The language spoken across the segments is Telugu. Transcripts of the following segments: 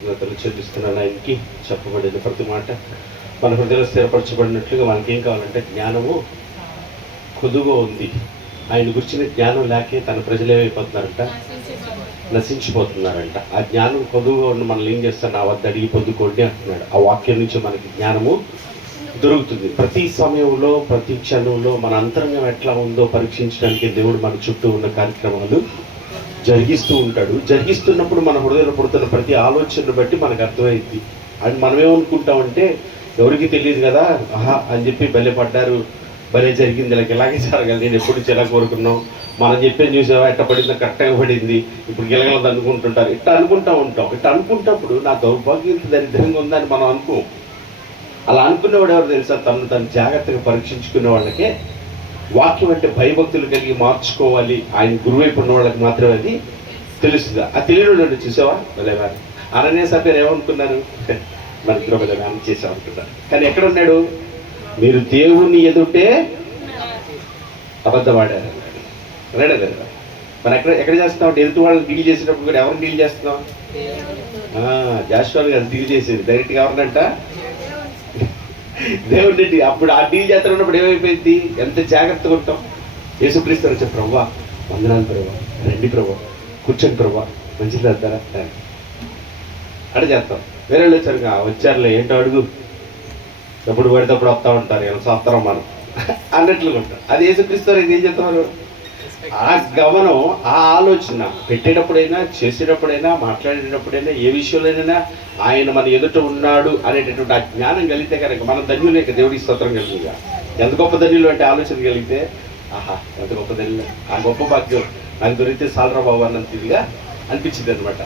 చెల్లిస్తున్నాను. ఆయనకి చెప్పబడిన ప్రతి మాట మన హృదయంలో స్థిరపరచబడినట్లుగా మనకేం కావాలంటే జ్ఞానము కొద్దుగా ఉంది. ఆయన గురించిన జ్ఞానం లేకే తన ప్రజలు ఏమైపోతున్నారంట, నశించిపోతున్నారంట. ఆ జ్ఞానం కొద్దుగా ఉన్న మనల్ని ఏం చేస్తారు, నా వద్ద అడిగి పొందుకోండి అంటున్నాడు. ఆ వాక్యం నుంచి మనకి జ్ఞానము దొరుకుతుంది. ప్రతి సమయంలో ప్రతి క్షణంలో మన అంతరంగం ఎట్లా ఉందో పరీక్షించడానికి దేవుడు మన చుట్టూ ఉన్న కార్యక్రమాలు జరిగిస్తూ ఉంటాడు. జరిగిస్తున్నప్పుడు మన హృదయంలో పుడుతున్న ప్రతి ఆలోచనను బట్టి మనకు అర్థమైంది. అది మనమేమనుకుంటామంటే ఎవరికి తెలియదు కదా, ఆహా అని చెప్పి భలే పడ్డారు, భలే జరిగింది, ఇలాగే జరగాలి, నేను ఎప్పుడు చిరా కోరుకున్నాం, మనం చెప్పేది చూసావా ఎట్ట పడిందో కరెక్ట్గా పడింది, ఇప్పుడు గెలగలదు అనుకుంటుంటారు. ఇట్లా అనుకుంటూ ఉంటాం. ఇట్లా అనుకుంటప్పుడు నా దౌర్భాగ్యం దరిద్రంగా ఉందని మనం అనుకోం. అలా అనుకునేవాడు ఎవరు తెలుసా, తను జాగ్రత్తగా పరీక్షించుకునే వాళ్ళకే వాక్యం అంటే భయభక్తులు కలిగి మార్చుకోవాలి, ఆయన గురువైపు ఉన్న వాళ్ళకి మాత్రమే అది తెలుస్తుందా. ఆ తెలియని చూసావా భలేవా అననేసా పేరు ఏమనుకున్నారు, మన ఇద్దరు భలే మ్యాన్ చేసాం అనుకున్నారు. కానీ ఎక్కడ ఉన్నాడు, మీరు దేవుణ్ణి ఎదుటే అబద్ధమాడారు అన్నాడు. కదా మనం ఎక్కడ చేస్తున్నాం అంటే ఎదుటి వాళ్ళని డీల్ చేసేటప్పుడు కూడా ఎవరిని డీల్ చేస్తున్నాం, జాషువాని అది డీల్ చేసేది డైరెక్ట్గా ఎవరినంట, దేవుడి. అప్పుడు ఆ డీల్ చేస్తున్నప్పుడు ఏమైపోయింది, ఎంత జాగ్రత్తగా ఉంటాం. యేసుక్రీస్తు వచ్చే ప్రభువా వందనాలు ప్రభా, రండి ప్రభా, కూర్చొని ప్రభా, మంచిది వెళ్తారా అక్కడ చేస్తాం. వేరే వాళ్ళు వచ్చారులే ఏంటో అడుగు, ఎప్పుడు పడితేప్పుడు వస్తూ ఉంటారు, ఎలా చేస్తారో మనం అన్నట్లుగా ఉంటాం. అది యేసుక్రీస్తు ఏం చేస్తున్నారు, ఆ గమనం, ఆ ఆలోచన పెట్టేటప్పుడైనా, చేసేటప్పుడైనా, మాట్లాడేటప్పుడైనా, ఏ విషయంలోనైనా ఆయన మన ఎదుట ఉన్నాడు అనేటటువంటి ఆ జ్ఞానం కలిగితే కనుక మనం ధన్యులే. దేవుడికి స్తోత్రం కలిగిగా. ఎంత గొప్ప ధన్యులు అంటే ఆలోచన కలిగితే, ఆహా ఎంత గొప్ప ధన్యులు, ఆ గొప్ప భాగ్యం నాకు దొరికితే సాలరా బాబు అన్నంత ఇదిగా అనిపించింది అనమాట.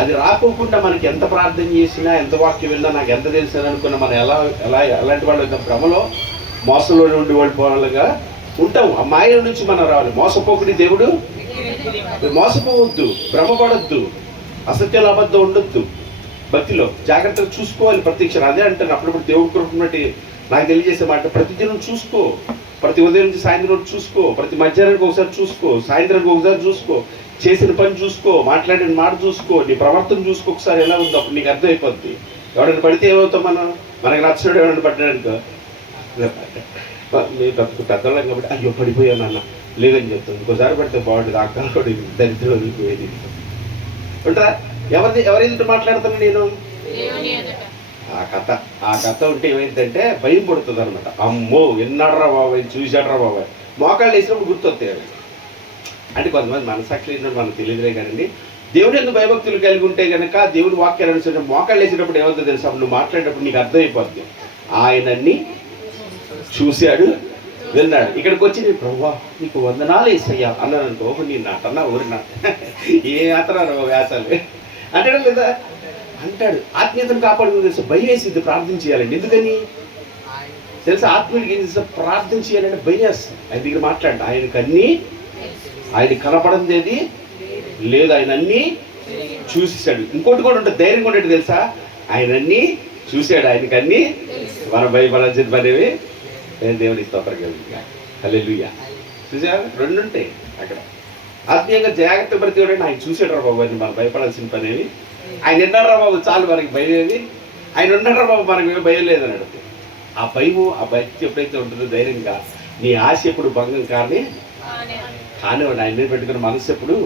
అది రాకోకుండా మనకి ఎంత ప్రార్థన చేసినా, ఎంత వాక్యం వెళ్ళినా, నాకు ఎంత తెలిసింది అనుకున్నా మనం ఎలాంటి వాళ్ళు భ్రమలో మోసంలో ఉండి వాళ్ళగా ఉంటాం. ఆ మాయల నుంచి మనం రావాలి. మోసపోకుడి దేవుడు, మోసపోవద్దు, భ్రమపడద్దు, అసత్యాలు అబద్ధం ఉండొద్దు. భక్తిలో జాగ్రత్తగా చూసుకోవాలి ప్రతి క్షణం. అదే అంటాను అప్పుడప్పుడు దేవుడి కృపను బట్టి నాకు తెలియజేసే మాట, ప్రతి దినం చూసుకో, ప్రతి ఉదయం నుంచి సాయంత్రం చూసుకో, ప్రతి మధ్యాహ్నానికి ఒకసారి చూసుకో, సాయంత్రానికి ఒకసారి చూసుకో, చేసిన పని చూసుకో, మాట్లాడిన మాట చూసుకో, నీ ప్రవర్తన చూసుకో, ఒకసారి ఎలా ఉందో అప్పుడు నీకు అర్థమైపోద్ది. ఎవరైనా పడితే ఏమవుతాం మనం, మనకు నచ్చినోడు ఎవరైనా పడ్డాడనుకో, నేను పెద్దవాళ్ళం కాబట్టి అయ్యో పడిపోయాను అన్న లేదని చెప్తాను. ఇంకోసారి పడితే బాగుంటుంది, అక్కడ కూడా దరిద్రం వదిలిపోయేది ఉంటారా. ఎవరైతే మాట్లాడుతున్నా నేను ఆ కథ ఉంటే ఏమైందంటే భయం పడుతుంది అనమాట. అమ్మో ఎన్నాడరా బాబాయ్, చూసాడరా బాబాయ్, మోకాళ్ళు వేసినప్పుడు గుర్తొస్తాయి అవి. అంటే కొంతమంది మనసాక్షి లేనప్పుడు మనకు తెలియదులే కదండి. దేవుడు ఎందుకు భయభక్తులు కలిగి ఉంటే కనుక దేవుడు వాక్యాలు అనుసరించి మోకాళ్ళు వేసేటప్పుడు ఏమవుతుందో తెలుసా, నువ్వు మాట్లాడేటప్పుడు నీకు అర్థమైపోద్ది, ఆయనన్ని చూశాడు, విన్నాడు. ఇక్కడికి వచ్చి నేను ప్రభువా నీకు వందనాలు వేసయ్యా అన్నాను అనుకో, నీ నాటన్నా ఊరినా ఏ మాత్రం వ్యాసాలు అంటాడు లేదా అంటాడు. ఆత్మీయతను కాపాడుకుని తెలుసు, భయం వేసింది ప్రార్థన చేయాలండి. ఎందుకని తెలుసా, ఆత్మీయుడికి ఏం తెలుసా, ప్రార్థన చేయాలంటే భయం వేస్తుంది. ఆయన దగ్గర మాట్లాడండి, ఆయనకు అన్నీ, ఆయన కనపడంది లేదు, ఆయన అన్నీ చూసేసాడు. ఇంకోటి కూడా ఉంటుంది, ధైర్యం కూడా తెలుసా, ఆయన అన్నీ చూశాడు, ఆయనకు అన్నీ మన భయపడాల్సిన పనేవి నేను దేవుని స్తోత్రం కలిగిగా. హల్లెలూయా. చూసారా, రెండు ఉంటాయి అక్కడ. ఆత్మీయంగా జాగ్రత్త పడితే ఆయన చూసాడు రా బాబు అని మనం భయపడాల్సిన పనేవి, ఆయన విన్నాడు రా బాబు చాలు మనకి భయం ఏది, ఆయన ఉన్నాడు రా బాబు మనకి భయం లేదని అడిగితే ఆ భయము, ఆ భక్తి ఎప్పుడైతే ఉంటుందో ధైర్యంగా, నీ ఆశ ఎప్పుడు భంగం కానివ్వండి, ఆయన మీద పెట్టుకున్న మనసు ఎప్పుడు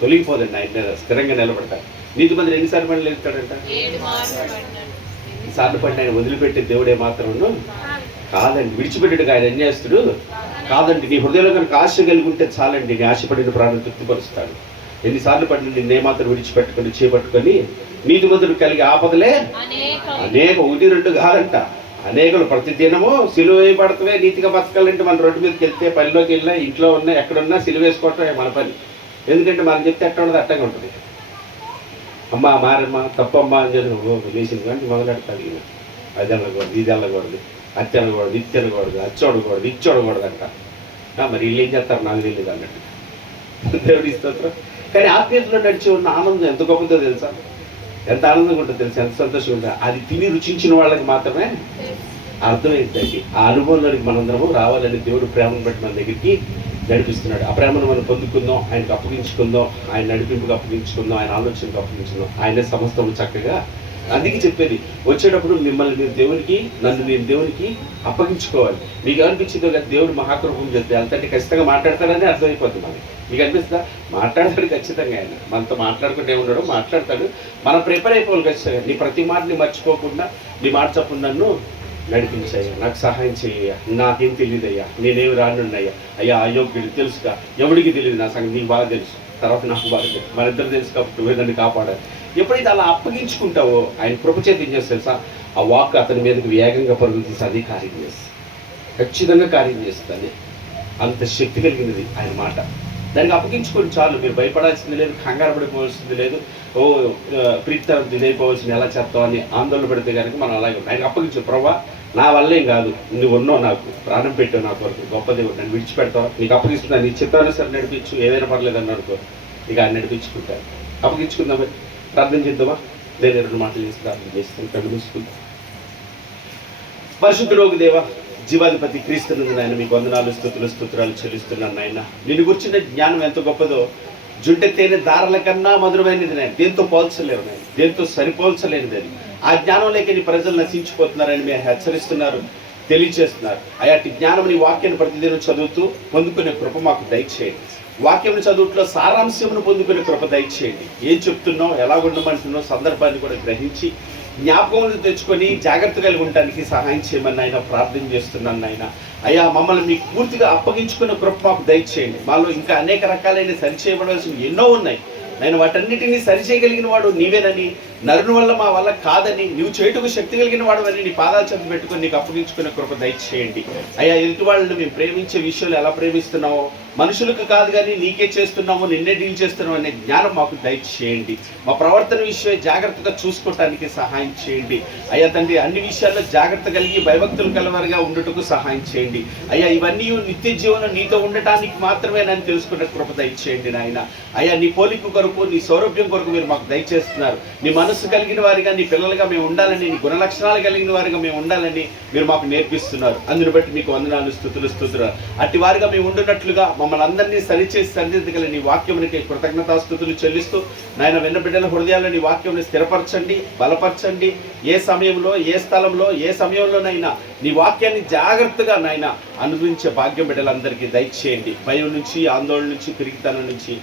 తొలగిపోదండి, ఆయన మీద స్థిరంగా నిలబడతాడు. నీతిమంతుడు ఎన్నిసార్లు పని లేస్తాడంట, సార్లు పడిన ఆయన వదిలిపెట్టే దేవుడే మాత్రం కాదండి, విడిచిపెట్టడుగా ఆయన అన్యాయస్తుడు కాదండి. నీ హృదయంలో కనుక ఆశ కలిగి ఉంటే చాలండి, నీ ఆశపడిన ప్రాణం తృప్తిపరుస్తాడు. ఎన్నిసార్లు పడిన నిన్నే మాత్రం విడిచిపెట్టుకొని చేపట్టుకొని నీతిమంతుడు కలిగి ఆపదలే అనేక, ఒకటి రెండు కాదంట, అనేకలు. ప్రతి దినము సిలువ వేయబడతవే నీతిగా బతకాలంటే మన రోడ్డు మీదకి వెళ్తే, పనిలోకి వెళ్ళినా, ఇంట్లో ఉన్నా, ఎక్కడున్నా సిలువ వేసుకోవటమే మన పని. ఎందుకంటే మనం చెప్తే ఎక్కడ ఉండదు అట్టగా ఉంటుంది. అమ్మ మారమ్మ తప్పమ్మా అని చెప్పి లేచింది కానీ మొదలెడతాడు. ఈయన అది వెళ్ళకూడదు, ఇది వెళ్ళకూడదు, అత్తి వెళ్ళకూడదు, ఇత్తి వెళ్ళకూడదు, అచ్చోడకూడదు, ఇచ్చోడకూడదంట. మరి వీళ్ళు ఏం చేస్తారు నాకు తెలియదు అన్నట్టు దేవుడి స్తోత్రం. కానీ ఆత్మీయతలో నడిచి ఉన్న ఆనందం ఎంత గొప్పదో తెలుసా, ఎంత ఆనందంగా ఉంటుందో తెలుసా, ఎంత సంతోషంగా ఉంటుంది. అది తిని రుచించిన వాళ్ళకి మాత్రమే అర్థమైందండి. ఆ అనుభవంలోనికి మనందరము రావాలని దేవుడు ప్రేమను బట్టి మన దగ్గరికి నడిపిస్తున్నాడు. ఆ ప్రేమను మనం పొందుకుందాం, ఆయనకు అప్పగించుకుందాం, ఆయన నడిపింపుకు అప్పగించుకుందాం, ఆయన ఆలోచనకు అప్పగించుకుందాం. ఆయనే సమస్తము చక్కగా. అందుకే చెప్పేది, వచ్చేటప్పుడు మిమ్మల్ని మీరు దేవునికి, నన్ను నేను దేవునికి అప్పగించుకోవాలి. మీకు అనిపించిందో కదా దేవుడు మహాకృపం చెప్తే అంతటి ఖచ్చితంగా మాట్లాడతాడని అర్థమైపోతుంది మనకి. మీకు అనిపిస్తుందా? మాట్లాడతాడు ఖచ్చితంగా. ఆయన మనతో మాట్లాడుకుంటే ఉండడు, మాట్లాడతాడు. మనం ప్రిపేర్ అయిపోవాలి ఖచ్చితంగా. నీ ప్రతి మాటని మర్చిపోకుండా నీ మాట చప్పుడు నన్ను నడిపించయ్యా, నాకు సహాయం చేయ్యా, నాకేం తెలియదయ్యా, నేనేమి రానున్నాయ్యా, అయ్యా అయోగ్యుడు తెలుసుగా, ఎవడికి తెలియదు నా సంగతి, నీకు బాగా తెలుసు, తర్వాత నాకు బాగా తెలుసు, మనిద్దరు తెలుసు కాబట్టి నువ్వే నన్ను కాపాడాలి. ఎప్పుడైతే అలా అప్పగించుకుంటావో ఆయన కృపచేత ఏం చేస్తే తెలుసా, ఆ వాక్ అతని మీదకి వేగంగా పరుగులు తీసి అది కార్యం చేస్తుంది, ఖచ్చితంగా కార్యం చేస్తుంది. అంత శక్తి కలిగినది ఆయన మాట. దానికి అప్పగించుకొని చాలు. మీరు భయపడాల్సింది లేదు, కంగారు పడిపోవాల్సింది లేదు, ఓ ప్రీతితరం ఇదైపోవాల్సింది, ఎలా చేస్తామని ఆందోళన పెడితే కనుక మనం అలాగే ఆయనకు అప్పగించు. ప్రభా నా వల్లేం కాదు, నువ్వు ఉన్నావు, నాకు ప్రాణం పెట్టావు, నాకు వరకు గొప్ప దేవుడు, నన్ను విడిచిపెడతావు, నీకు అప్పగిస్తున్నాను, నీ చిత్తానుసారి నడిపించు, ఏదైనా పర్లేదు అని అనుకో, ఇక ఆయన నడిపించుకుంటారు. అప్పగించుకుందాం, ప్రార్థన చేద్దామా? నేను 2 మాటలు చేసి ప్రార్థన చేస్తాను. కళ్ళు మూసుకుందాం. పరిశుద్ధుడోగు దేవా, జీవాధిపతి క్రీస్తునందు నాయన మీకు వందనాలు, స్తోత్రాలు చెల్లిస్తున్నాను నాయన. నిన్ను గురించిన జ్ఞానం ఎంత గొప్పదో, జుంటె తేనె దారుల కన్నా మధురమైనది నాయన, దేంతో పోల్చలేవు నాయన, దేంతో సరిపోల్చలేనిది అది. ఆ జ్ఞానం లేక నీ ప్రజలు నశించిపోతున్నారని మీరు హెచ్చరిస్తున్నారు, తెలియజేస్తున్నారు. అయాటి జ్ఞానం నీ వాక్యాన్ని ప్రతిదినం చదువుతూ పొందుకునే కృప మాకు దయచేయండి. వాక్యం చదువుట్లో సారాంశమును పొందుకునే కృప దయచేయండి. ఏం చెప్తున్నావు, ఎలా ఉండమంటున్నావు, సందర్భాన్ని కూడా గ్రహించి జ్ఞాపకములు తెచ్చుకొని జాగ్రత్త కలిగి ఉండటానికి సహాయం చేయమని ఆయన ప్రార్థన చేస్తున్నాను నాయన. అయ్యా మమ్మల్ని మీకు పూర్తిగా అప్పగించుకున్న కృప మాకు దయచేయండి. మాలో ఇంకా అనేక రకాలైన సరిచేయబడవలసినవి ఎన్నో ఉన్నాయి. నేను వాటన్నిటినీ సరిచేయగలిగిన వాడు నీవేనని, నరుని వల్ల మా వల్ల కాదని, నువ్వు చేటుకు శక్తి కలిగిన వాడు అని నీ పాదాల చెంత పెట్టుకొని నీకు అప్పగించుకునే కృప దయచేయండి. అయ్యా ఎదుటి వాళ్ళని మేము ప్రేమించే విషయాలు ఎలా ప్రేమిస్తున్నావో, మనుషులకు కాదు కానీ నీకే చేస్తున్నాము, నిన్నే డీల్ చేస్తున్నావు అనే జ్ఞానం మాకు దయచేయండి. మా ప్రవర్తన విషయమే జాగ్రత్తగా చూసుకోవటానికి సహాయం చేయండి. అయ్యా తండ్రి, అన్ని విషయాల్లో జాగ్రత్త కలిగి భయభక్తులు కలవారుగా ఉండటకు సహాయం చేయండి. అయ్యా ఇవన్నీ నిత్య జీవనం నీతో ఉండటానికి మాత్రమే నన్ను తెలుసుకునే కృప దయచేయండి నాయన. అయ్యా నీ పోలిక కొరకు, నీ సౌరభ్యం కొరకు మీరు మాకు దయచేస్తున్నారు. నీ మనస్సు కలిగిన వారిగా, నీ పిల్లలుగా మేము ఉండాలని, నీ గుణలక్షణాలు కలిగిన వారిగా మేము ఉండాలని మీరు మాకు నేర్పిస్తున్నారు. అందుని బట్టి మీకు వందనాలు, స్తుతులు. అట్టి వారిగా మేము ఉండున్నట్లుగా మమ్మల్ని అందరినీ సరిచేసి సరిదిద్దగల నీ వాక్యమునికి కృతజ్ఞతాస్తుతులు చెల్లిస్తూ నాయన, విన్న బిడ్డల హృదయాల్లో నీ వాక్యం స్థిరపరచండి, బలపరచండి. ఏ సమయంలో, ఏ స్థలంలో, ఏ సమయంలోనైనా నీ వాక్యాన్ని జాగ్రత్తగా నాయన అనుభవించే భాగ్యం బిడ్డలందరికీ దయచేయండి. భయం నుంచి, ఆందోళన నుంచి, పిరికితనం నుంచి,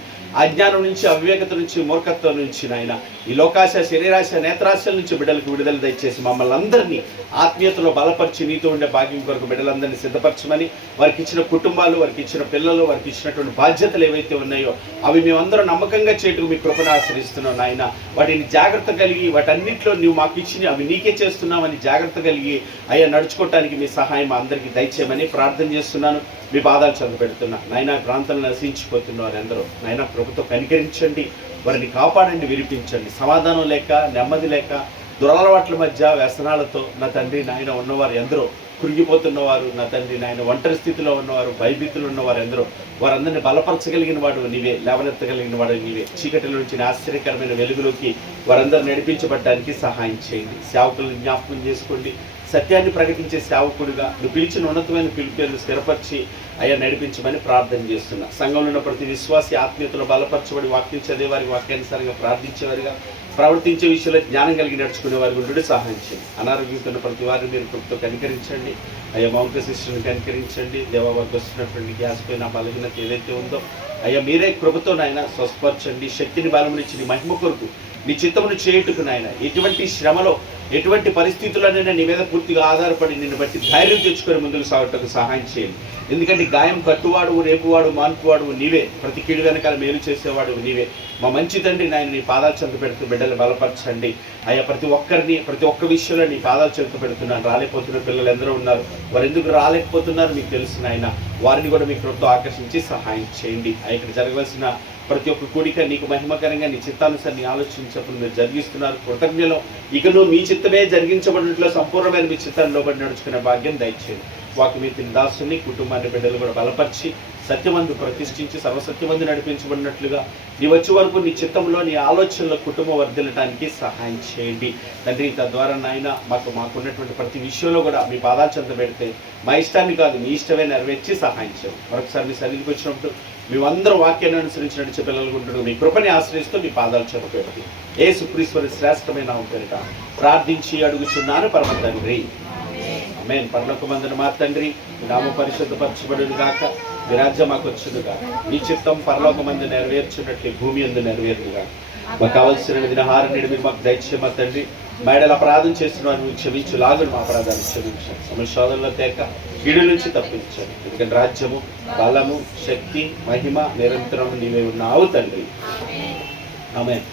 అజ్ఞానం నుంచి, అవివేకత నుంచి, మూర్ఖత్వం నుంచి నాయన, ఈ లోకాశ, శరీరాశ, నేత్రాశల నుంచి బిడ్డలకు విడుదల దయచేసి మమ్మల్ని అందరినీ ఆత్మీయతలో బలపరిచి నీతో ఉండే భాగ్యం కొరకు బిడ్డలందరినీ సిద్ధపరచమని, వారికి ఇచ్చిన కుటుంబాలు, వారికి ఇచ్చిన పిల్లలు, వారికి ఇచ్చినటువంటి బాధ్యతలు ఏవైతే ఉన్నాయో అవి మేమందరం నమ్మకంగా చేయటకు మీ కృపను ఆశ్రయిస్తున్నాం నాయన. వాటిని జాగ్రత్త కలిగి, వాటన్నింటిలో నువ్వు మాకు ఇచ్చి అవి నీకే చేస్తున్నామని జాగ్రత్త కలిగి అయ్యా నడుచుకోవటానికి మీ సహాయం మా అందరికీ దయచేయమని ప్రార్థన చేస్తున్నాను. మీ పాదాలు చదువు పెడుతున్నా నాయన. ప్రాంతాలను నశించిపోతున్న వారందరూ నాయన ప్రభుతో కనికరించండి, వారిని కాపాడండి, విరిపించండి. సమాధానం లేక, నెమ్మది లేక, దురలవాట్ల మధ్య వ్యసనాలతో నా తండ్రి నాయన ఉన్నవారు ఎందరో, కురిగిపోతున్నవారు నా తండ్రి నాయన, ఒంటరి స్థితిలో ఉన్నవారు, భయభీతులు ఉన్నవారు ఎందరో, వారందరినీ బలపరచగలిగిన వాడు నీవే, లేవనెత్తగలిగిన వాడు నీవే. చీకటిలో నుంచి ఆశ్చర్యకరమైన వెలుగులోకి వారందరూ నడిపించబడడానికి సహాయం చేయండి. సేవకులను జ్ఞాపకం చేసుకోండి. సత్యాన్ని ప్రకటించే సేవకుడిగా నువ్వు పిలిచిన ఉన్నతమైన పిలుపులను స్థిరపరిచి అయ్యా నడిపించమని ప్రార్థన చేస్తున్నా. సంఘంలో ఉన్న ప్రతి విశ్వాసి ఆత్మీయతలో బలపరచబడి వాక్యం చదివేవారి, వాక్యానుసారంగా ప్రార్థించేవారిగా, ప్రవర్తించే విషయంలో జ్ఞానం కలిగి నడుచుకునే వారి గుండు సహాయం చేయండి. అనారోగ్యంతో ఉన్న ప్రతి వారిని మీరు కృపతో కనికరించండి. అయ్యా మౌంక శిష్యుని కనికరించండి. దేవానికి వస్తున్నటువంటి గ్యాస్ పైన బలహీనత ఏదైతే ఉందో అయ్యా మీరే కృపతో నాయన స్వస్థపరచండి. శక్తిని బలమునిచ్చి నీ మహిమ కొరకు నీ చిత్తమును చేయుటకు నాయన, ఎటువంటి శ్రమలో, ఎటువంటి పరిస్థితుల్లోనైనా నీ మీద పూర్తిగా ఆధారపడి నిన్ను బట్టి ధైర్యం తెచ్చుకొని ముందుకు సాగటకు సహాయం చేయండి. ఎందుకంటే గాయం కట్టువాడు, రేపువాడు, మాన్పువాడు నీవే, ప్రతి కీడు వెనకాల మేలు చేసేవాడు నీవే. మా మంచి తండ్రి నాయన నీ పాదాలు చెంత పెడుతూ బిడ్డలు బలపరచండి. అయ్యా ప్రతి ఒక్కరిని, ప్రతి ఒక్క విషయంలో నీ పాదాలు చెంత పెడుతున్నాను. రాలేకపోతున్న పిల్లలు ఎందరో ఉన్నారు, వారు ఎందుకు రాలేకపోతున్నారు మీకు తెలుసు నాయన. వారిని కూడా మీ కృపతో ఆకర్షించి సహాయం చేయండి. ఇక్కడ జరగవలసిన ప్రతి ఒక్క కూడిక నీకు మహిమకరంగా నీ చిత్తానుసారి నీ ఆలోచించినప్పుడు మీరు జరిగిస్తున్నారు. కృతజ్ఞలో ఇకను మీ చిత్తమే జరిగించబడినట్లు సంపూర్ణమైన మీ చిత్తాన్ని లోబడి నడుచుకునే భాగ్యం దయచేయండి. వాకి మీ దాసుని, కుటుంబాన్ని, బిడ్డలు కూడా బలపరిచి సత్యమందు ప్రతిష్ఠించి సర్వసత్యమందు నడిపించబడినట్లుగా నీ వచ్చే వరకు నీ చిత్తంలో నీ ఆలోచనలో కుటుంబం వర్ధిల్లటానికి సహాయం చేయండి తండ్రి. తద్వారా నాయన మాకున్నటువంటి ప్రతి విషయంలో కూడా మీ పాదాలు చెంత పెడితే మా ఇష్టాన్ని కాదు మీ ఇష్టమే నెరవేర్చి సహాయం చేయండి. మరొకసారి మీ సన్నిధికి వచ్చినప్పుడు మేమందరూ వాక్యాన్ని అనుసరించి నడిచే పిల్లలు ఉంటున్నాం. మీ కృపని ఆశ్రయిస్తూ మీ పాదాలు చెంత పెట్టి యేసుక్రీస్తు శ్రేష్టమైన నామం పేరిట ప్రార్థించి అడుగుచున్నాను పరమ తండ్రి, ఆమేన్. పరలోకమందున మా తండ్రి, మీ నామం పరిశుద్ధపరచబడును గాక, మీ రాజ్యం మాకు వచ్చును గాక, మీ చిత్తం పరలోకమందు నెరవేర్చున్నట్లు భూమి యందు నెరవేరును గాక. మాకు కావలసిన దినహారం నేడు మీరు మాకు దయచేయమ తండ్రి. మా ఎడల అపరాధం చేసిన వారిని క్షమించు, లాగును మా అపరాధాన్ని క్షమించండి, సమస్యలో తేక కీడు నుంచి తప్పించండి. ఎందుకంటే రాజ్యము, బలము, శక్తి, మహిమ నిరంతరం నీవే ఉన్నావు తండ్రి, ఆమేన్.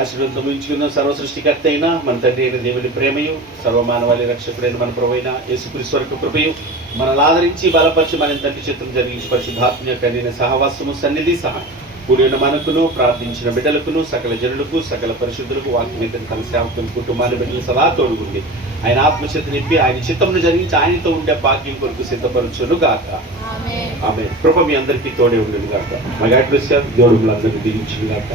ఆశీర్వాదంతో ముంచుకున్న సర్వ సృష్టికర్త అయిన మన తండ్రి అయిన దేవుని ప్రేమయు, సర్వమానవాళి రక్షకుడైన మన ప్రభువైన యేసుక్రీస్తు యొక్క కృపయు, మనల్ని ఆదరించి బలపరిచి మన తండ్రి చిత్తం జరిగించి పరిశుద్ధాత్మ యొక్క నేను సహవాసము సన్నిధి సహాయం కూడిన మనకును ప్రార్థించిన బిడ్డలకును సకల జనులకు సకల పరిశుద్ధులకు వాక్యం కలిసి సేవకుని కుటుంబాన్ని బిడ్డలు సదా తోడుగుండి ఆయన ఆత్మచేత నింపి ఆయన చిత్తంను జరిగించి ఆయనతో ఉండే భాగ్యం కొరకు సిద్ధపరచును గాక, ఆమేన్. కృప మీ అందరికీ తోడే ఉండను గాక. మగాడ్రస్య దేవుడు అందరికీ దీవించును గాక.